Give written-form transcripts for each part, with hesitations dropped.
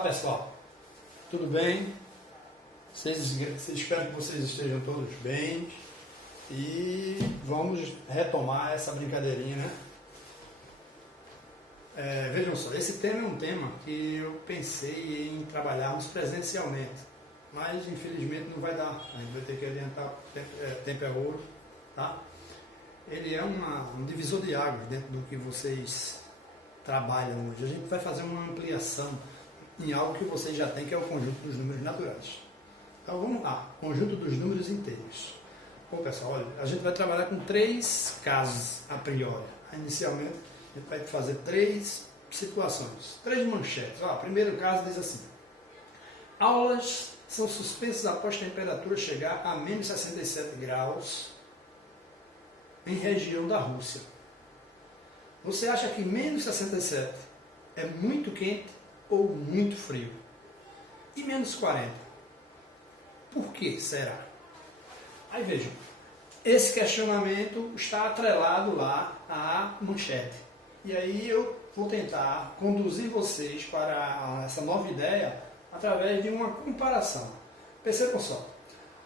Fala pessoal, tudo bem? Espero que vocês estejam todos bem e vamos retomar essa brincadeirinha, né? Vejam só, esse tema é um tema que eu pensei em trabalharmos presencialmente, mas infelizmente não vai dar, a gente vai ter que adiantar, tempo é ouro, tá? Ele é um divisor de águas dentro do que vocês trabalham hoje. A gente vai fazer uma ampliação em algo que vocês já têm, que é o conjunto dos números naturais. Então vamos lá, conjunto dos números inteiros. Bom pessoal, olha, a gente vai trabalhar com 3 casos a priori. Inicialmente a gente vai fazer 3 situações, 3 manchetes. O primeiro caso diz assim: aulas são suspensas após a temperatura chegar a menos 67 graus em região da Rússia. Você acha que menos 67 é muito quente ou muito frio? E menos 40? Por que será? Aí vejam, esse questionamento está atrelado lá à manchete. E aí eu vou tentar conduzir vocês para essa nova ideia através de uma comparação. Percebam só,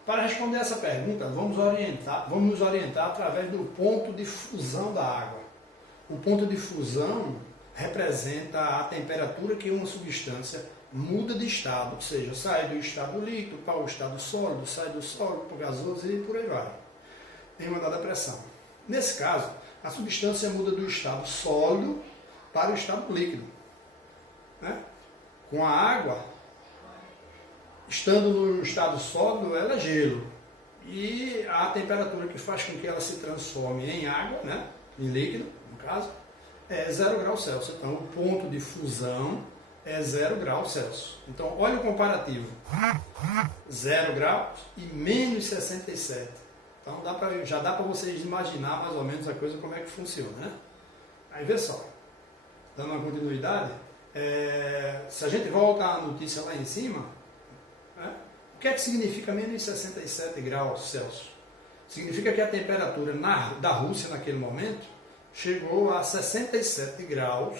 para responder essa pergunta, vamos nos orientar através do ponto de fusão da água. O ponto de fusão representa a temperatura que uma substância muda de estado, ou seja, sai do estado líquido para o estado sólido, sai do sólido para o gasoso e por aí vai, em uma dada pressão. Nesse caso, a substância muda do estado sólido para o estado líquido, né? Com a água, estando no estado sólido, ela é gelo, e a temperatura que faz com que ela se transforme em água, né? Em líquido, no caso, é 0 graus Celsius. Então, o ponto de fusão é 0 graus Celsius. Então, olha o comparativo. 0 graus e menos 67. Então, já dá para vocês imaginar mais ou menos a coisa, como é que funciona, né? Aí, vê só. Dando uma continuidade, se a gente volta à notícia lá em cima, né, o que é que significa menos 67 graus Celsius? Significa que a temperatura da Rússia, naquele momento, chegou a 67 graus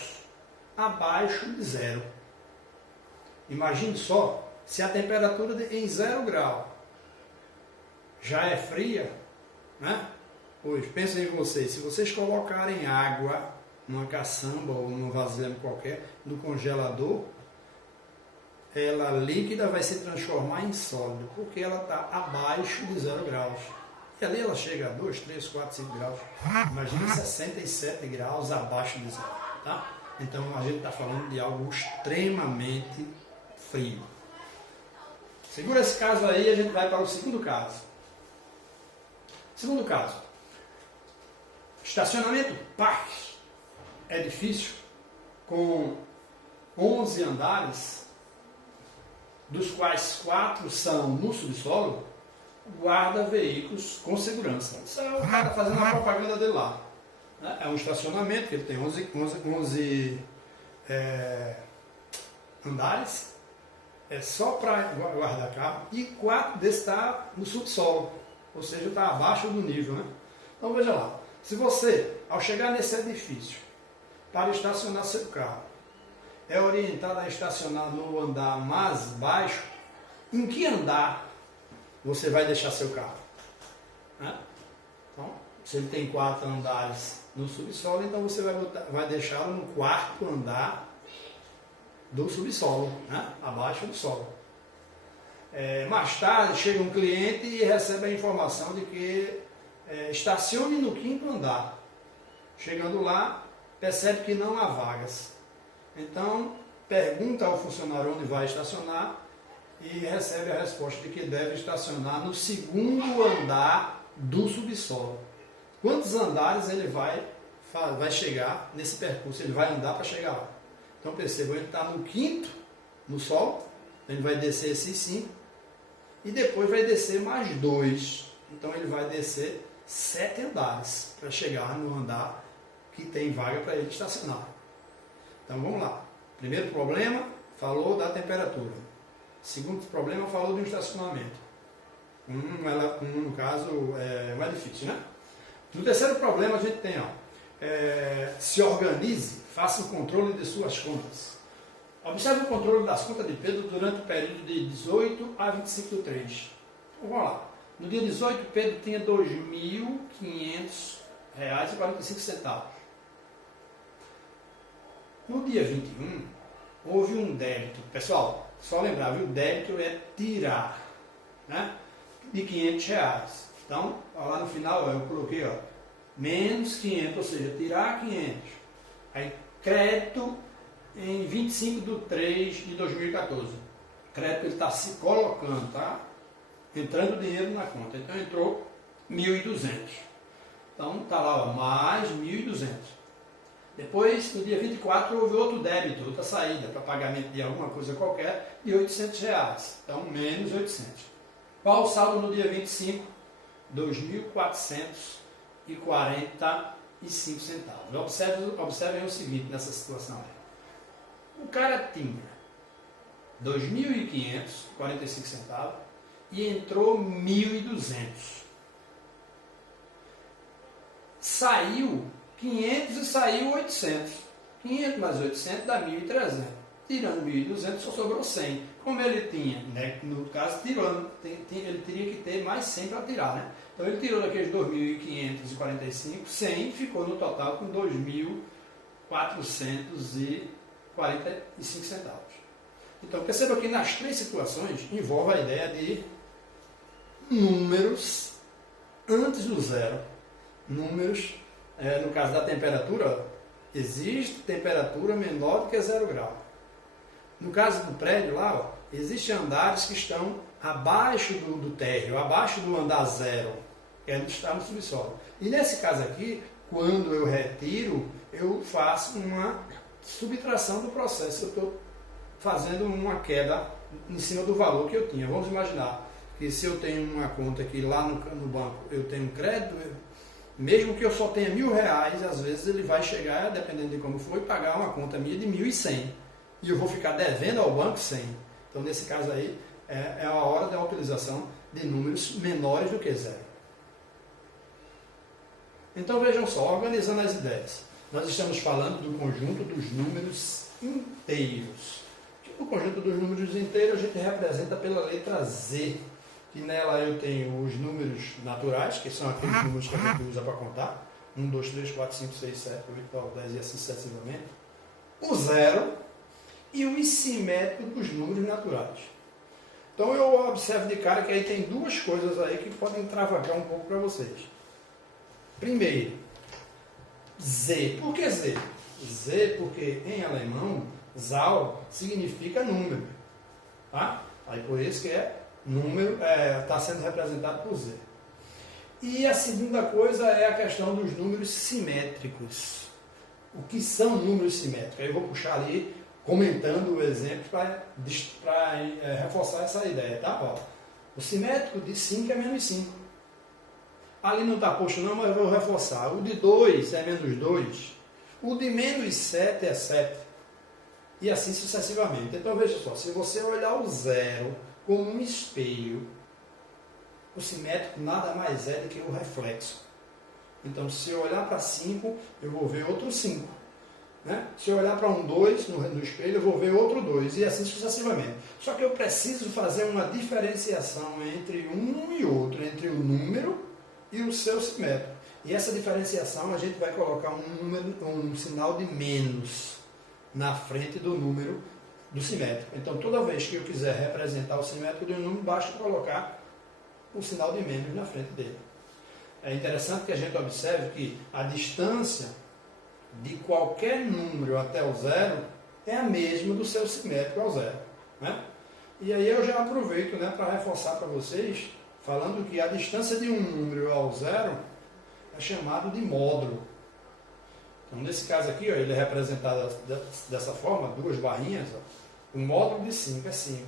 abaixo de zero. Imagine só, se a temperatura em 0 grau já é fria, né? Pois, pensem em vocês, se vocês colocarem água numa caçamba ou num vasilhame qualquer, no congelador, ela líquida vai se transformar em sólido, porque ela está abaixo de 0 graus. E ali ela chega a 2, 3, 4, 5 graus. Imagina 67 graus abaixo de zero. Tá? Então a gente está falando de algo extremamente frio. Segura esse caso aí, a gente vai para o segundo caso. Segundo caso. Estacionamento parque, edifício com 11 andares, dos quais 4 são no subsolo, guarda veículos com segurança. Isso é o cara fazendo a propaganda dele lá. É um estacionamento que ele tem 11 andares, é só para guardar carro, e 4 desses está no subsolo, ou seja, está abaixo do nível, né? Então veja lá, se você, ao chegar nesse edifício, para estacionar seu carro, é orientado a estacionar no andar mais baixo, em que andar você vai deixar seu carro? Né? Então, se ele tem 4 andares no subsolo, então você vai deixá-lo no 4º andar do subsolo, né? Abaixo do solo. Mais tarde chega um cliente e recebe a informação de que estacione no 5º andar. Chegando lá, percebe que não há vagas. Então, pergunta ao funcionário onde vai estacionar e recebe a resposta de que deve estacionar no 2º andar do subsolo. Quantos andares ele vai chegar nesse percurso? Ele vai andar para chegar lá. Então percebam, ele está no 5º, no solo, ele vai descer esses 5 e depois vai descer mais 2. Então ele vai descer 7 andares para chegar no andar que tem vaga para ele estacionar. Então vamos lá. Primeiro problema, falou da temperatura. Segundo problema, falou do estacionamento. No caso, é mais difícil, né? No terceiro problema, a gente tem, se organize, faça o controle de suas contas. Observe o controle das contas de Pedro durante o período de 18 a 25 de 3. Então, vamos lá. No dia 18, Pedro tinha R$ 2.500,45. No dia 21, houve um débito. Pessoal, só lembrar, viu? Débito é tirar, né? De R$ 500. Então, lá no final, eu coloquei, ó, menos 500, ou seja, tirar 500. Aí, crédito em 25 de 3 de 2014. Crédito ele está se colocando, tá? Entrando dinheiro na conta. Então, entrou 1.200. Então, está lá, ó, mais 1.200. Depois, no dia 24, houve outro débito, outra saída para pagamento de alguma coisa qualquer, de R$ 800. Então, menos 800. Qual o saldo no dia 25? R$ 2.445. Observem o seguinte nessa situação aí. O cara tinha R$ 2.545 e entrou 1.200. Saiu 500 e saiu 800. 500 mais 800 dá 1.300. Tirando 1.200 só sobrou 100. Como ele tinha, né, no caso, tirando, ele teria que ter mais 100 para tirar, né? Então ele tirou daqueles 2.545, 100, ficou no total com 2.445 centavos. Então perceba que nas três situações envolve a ideia de números antes do zero. Números, no caso da temperatura, existe temperatura menor do que 0 grau. No caso do prédio lá, ó, existem andares que estão abaixo do térreo, abaixo do andar zero, que é onde está no subsolo. E nesse caso aqui, quando eu retiro, eu faço uma subtração do processo. Eu estou fazendo uma queda em cima do valor que eu tinha. Vamos imaginar que se eu tenho uma conta que lá no banco eu tenho um crédito, mesmo que eu só tenha R$ 1.000, às vezes ele vai chegar, dependendo de como for, e pagar uma conta minha de 1.100. E eu vou ficar devendo ao banco 100. Então, nesse caso aí, é a hora da utilização de números menores do que zero. Então, vejam só, organizando as ideias. Nós estamos falando do conjunto dos números inteiros. O conjunto dos números inteiros a gente representa pela letra Z, que nela eu tenho os números naturais, que são aqueles números que a gente usa para contar. 1, 2, 3, 4, 5, 6, 7, 8, 9, 10 e assim sucessivamente. O zero e o simétrico dos números naturais. Então eu observo de cara que aí tem duas coisas aí que podem travagar um pouco para vocês. Primeiro, Z. Por que Z? Z porque em alemão, Zahl significa número. Tá? Aí por isso que número, está sendo representado por Z. E a segunda coisa é a questão dos números simétricos. O que são números simétricos? Aí eu vou puxar ali comentando o exemplo para reforçar essa ideia, tá? Ó, o simétrico de 5 é menos 5. Ali não está posto não, mas eu vou reforçar. O de 2 é menos 2. O de menos 7 é 7. E assim sucessivamente. Então veja só, se você olhar o zero como um espelho, o simétrico nada mais é do que o reflexo. Então se eu olhar para 5, eu vou ver outro 5. Né? Se eu olhar para um 2 no espelho, eu vou ver outro 2, e assim sucessivamente. Só que eu preciso fazer uma diferenciação entre um e outro, entre o número e o seu simétrico. E essa diferenciação a gente vai colocar um sinal de menos na frente do número do simétrico. Então toda vez que eu quiser representar o simétrico de um número, basta colocar o sinal de menos na frente dele. É interessante que a gente observe que a distância de qualquer número até o zero é a mesma do seu simétrico ao zero. Né? E aí eu já aproveito, né, para reforçar para vocês, falando que a distância de um número ao zero é chamado de módulo. Então nesse caso aqui, ó, ele é representado dessa forma, duas barrinhas. Ó. O módulo de 5 é 5.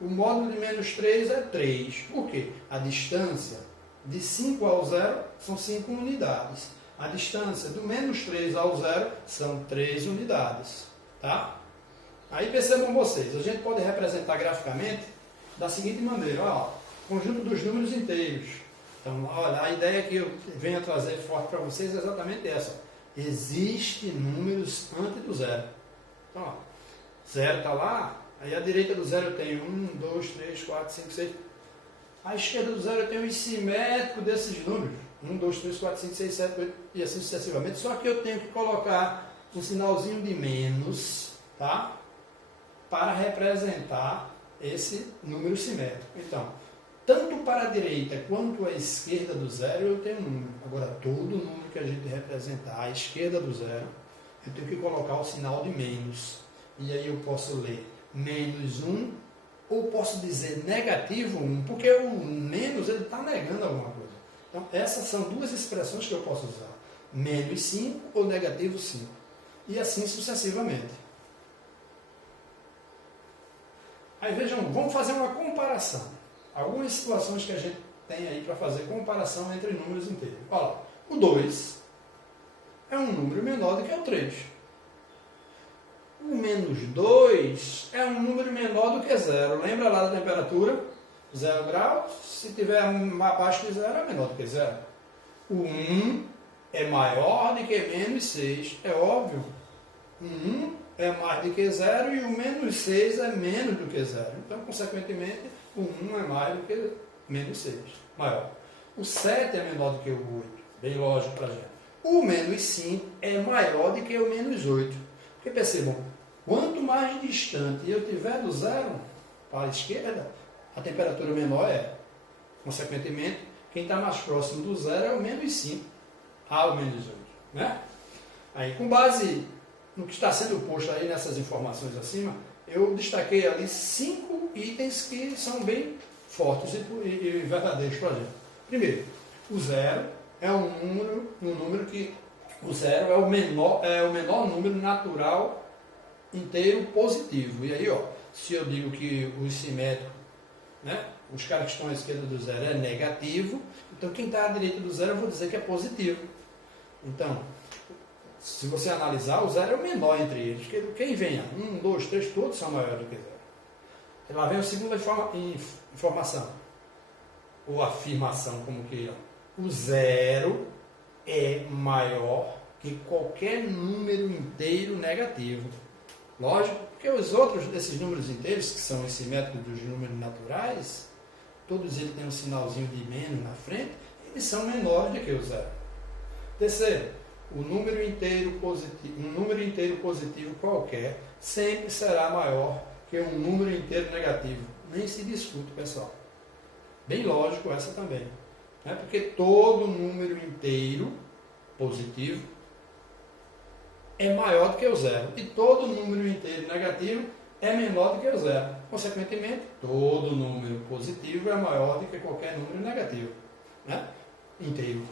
O módulo de menos 3 é 3. Por quê? A distância de 5 ao zero são 5 unidades. A distância do menos 3 ao zero são 3 unidades. Tá? Aí percebam vocês, a gente pode representar graficamente da seguinte maneira. Ó, conjunto dos números inteiros. Então, olha, a ideia que eu venho a trazer forte para vocês é exatamente essa. Existem números antes do zero. Então, ó, 0 está lá, aí à direita do 0 eu tenho 1, 2, 3, 4, 5, 6. À esquerda do 0 eu tenho o simétrico desses números. 1, 2, 3, 4, 5, 6, 7, 8 e assim sucessivamente. Só que eu tenho que colocar um sinalzinho de menos, tá? Para representar esse número simétrico. Então, tanto para a direita quanto à esquerda do 0 eu tenho um número. Agora, todo número que a gente representar à esquerda do 0, eu tenho que colocar o sinal de menos. E aí eu posso ler menos 1, ou posso dizer negativo 1, porque o menos ele está negando alguma coisa. Então, essas são duas expressões que eu posso usar. Menos 5 ou negativo 5. E assim sucessivamente. Aí vejam, vamos fazer uma comparação. Algumas situações que a gente tem aí para fazer comparação entre números inteiros. Olha lá, o 2 é um número menor do que o 3. O menos 2 é um número menor do que 0. Lembra lá da temperatura? 0 graus, se tiver abaixo de 0 é menor do que 0. O 1 é maior do que menos 6. É óbvio. O 1 é mais do que 0 e o menos 6 é menos do que 0. Então, consequentemente, o 1 é mais do que menos 6. Maior. O 7 é menor do que o 8. Bem lógico para a gente. O menos 5 é maior do que o menos 8. Porque percebam, quanto mais distante eu tiver do 0 para a esquerda, a temperatura menor é. Consequentemente, quem está mais próximo do 0 é o menos 5 ao menos 8. Né? Aí, com base no que está sendo posto aí nessas informações acima, eu destaquei ali 5 itens que são bem fortes e verdadeiros para a gente. Primeiro, o 0 é um número que o 0 é o menor número natural inteiro positivo. E aí, ó, se eu digo que os simétricos, né, os caras que estão à esquerda do 0 é negativo, então quem está à direita do 0 eu vou dizer que é positivo. Então, se você analisar, o 0 é o menor entre eles. Quem venha? 1, 2, 3, todos são maiores do que 0. Lá vem a segunda informação, ou afirmação, como queiram. O 0 é maior que qualquer número inteiro negativo. Lógico, porque os outros desses números inteiros, que são os simétricos dos números naturais, todos eles têm um sinalzinho de menos na frente, eles são menores do que o 0. Terceiro, um número inteiro positivo qualquer sempre será maior que um número inteiro negativo. Nem se discute, pessoal. Bem lógico essa também. Né? Porque todo número inteiro positivo é maior do que o 0. E todo número inteiro negativo é menor do que o 0. Consequentemente, todo número positivo é maior do que qualquer número negativo. Né? Inteiro.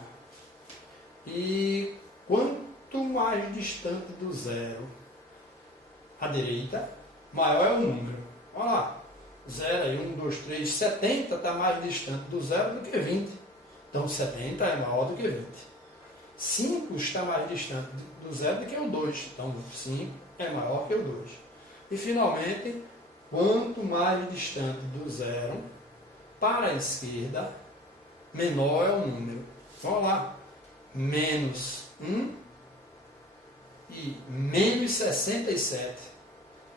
E quanto mais distante do 0 à direita, maior é o número. Olha lá. 0 aí, 1, 2, 3, 70 está mais distante do 0 do que 20. Então 70 é maior do que 20. 5 está mais distante do 0 do que o 2. Então 5 é maior que o 2. E finalmente, quanto mais distante do 0 para a esquerda, menor é o número. Vamos lá. Menos 1 e menos 67.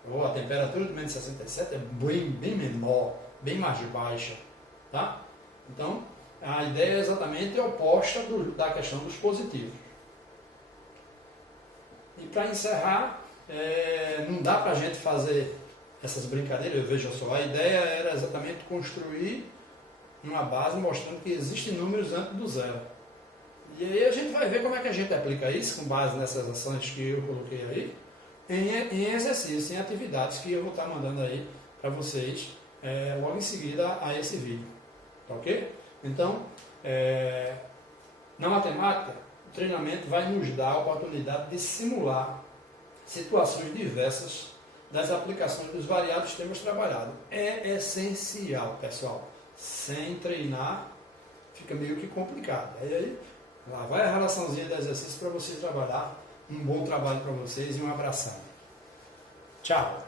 A temperatura do menos 67 é bem menor, bem mais baixa. Tá? Então, a ideia é exatamente oposta da questão dos positivos. E para encerrar, não dá para a gente fazer essas brincadeiras. Veja só, a ideia era exatamente construir uma base mostrando que existem números antes do 0. E aí a gente vai ver como é que a gente aplica isso, com base nessas ações que eu coloquei aí, em exercícios, em atividades que eu vou estar mandando aí para vocês logo em seguida a esse vídeo. Tá ok? Então, na matemática, o treinamento vai nos dar a oportunidade de simular situações diversas das aplicações dos variados temas trabalhados. É essencial, pessoal. Sem treinar, fica meio que complicado. Aí, lá vai a relaçãozinha de exercício para vocês trabalhar. Um bom trabalho para vocês e um abração. Tchau!